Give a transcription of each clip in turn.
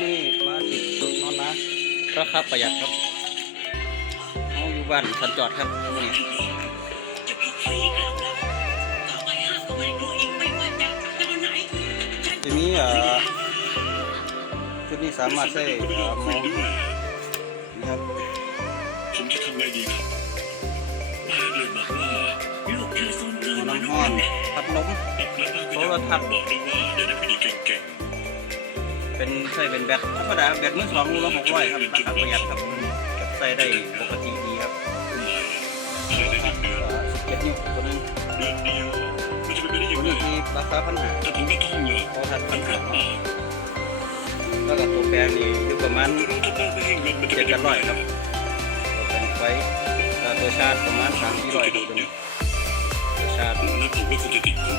นี่มาติดรถนอนนะราคาประหยัดครับเอาอยู่บ้านสันจอดครับนี่ทีนี้เอ่อชุดนี้สามารถใช้เอ่อมองนี่ครับผมจะทำไงดีครับแม่เลยบอกว่าลูกเธอสนเกินน้ำห้อนพัดลมโทรทัศน์บอกด้วยว่าเดี๋ยวได้ผู้หญิงเก่ง เป็นใช้เป็นแบตธรรมดาแบตมือสองรูละหกร้อยครับราคาประหยัดครับแบบใส่ได้ปกติดีครับๆใช้ได้หนึ่งเดือนเจ็ดนิ้วตัวนึงเดือนเดียวมันจะเป็นไปได้ตัยัวงไงนี้ที่ราคาพันหาแต่ผมไม่ต้องเลยโทรทัศน์พันคหารับอ่าแล้วก็ตัวแปรนี่อยู่ประมาณเราทำได้ไม่ให้เงินมันจะเจ็เป็ดนกัยันงร้อยครับตัวไงแปลงไฟแล้วตัวชาร์จประมาณสามสี่ร้อยครับตัวนี้ตัวชาร์จแล้วผมก็คงจะติดคุก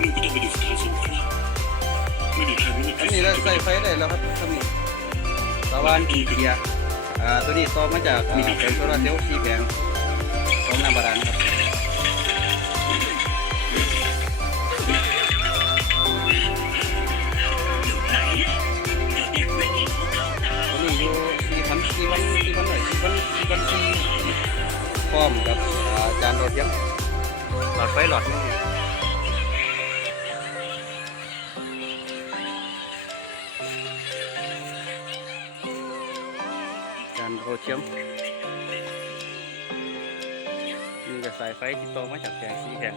ลูกก็ต้องไปอยู่สถานสงเคราะห์ไม่มีใครรู้ว่า อันนี้เราใส่ไฟได้แล้วครับท่านี้ตะวันอีเกียอ่าตัวนี้ต่อมาจากอ่าเป็นโซลาเซลล์สีแผงของน้ำบาดาลครับตัวนี้อยู่สี่พันสี่พันสี่พันหน่อยสี่พันสี่พันสี่พร้อมกับอาจานโรเทียมหลอดไฟหลอดนึง กานโรเชื่อมมีกับสายไฟที่โตมาจากแผงสีแผง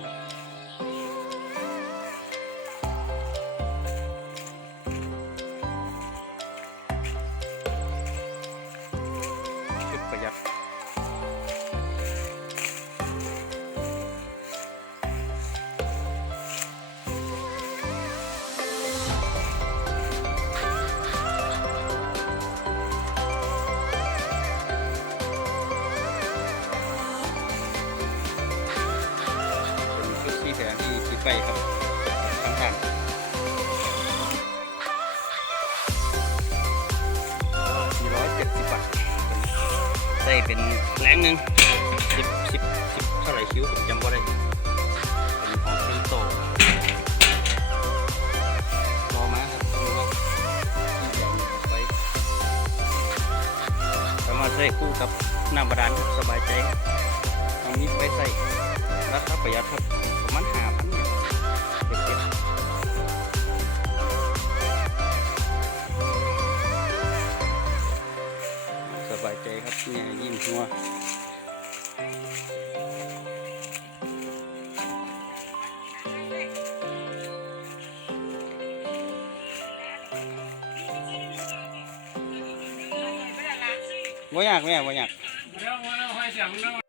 ไปครับข้างทางสี่ร้อยเจ็ดสิบบาทใส่เป็นแรงหนึ่งสิบสิบสิบเท่าไหร่คิ้วผมจำว่าได้เป็นของเซนโตรอมาครับดูว่าที่แดงไปสามารถใส่คู่กับน้ำบาดาลสบายใจครับเอามีไว้ใส่ราคาประหยัดครับ ใจครับเนี่ยยิ้มหัวบ่อยากแม่บ่อยาก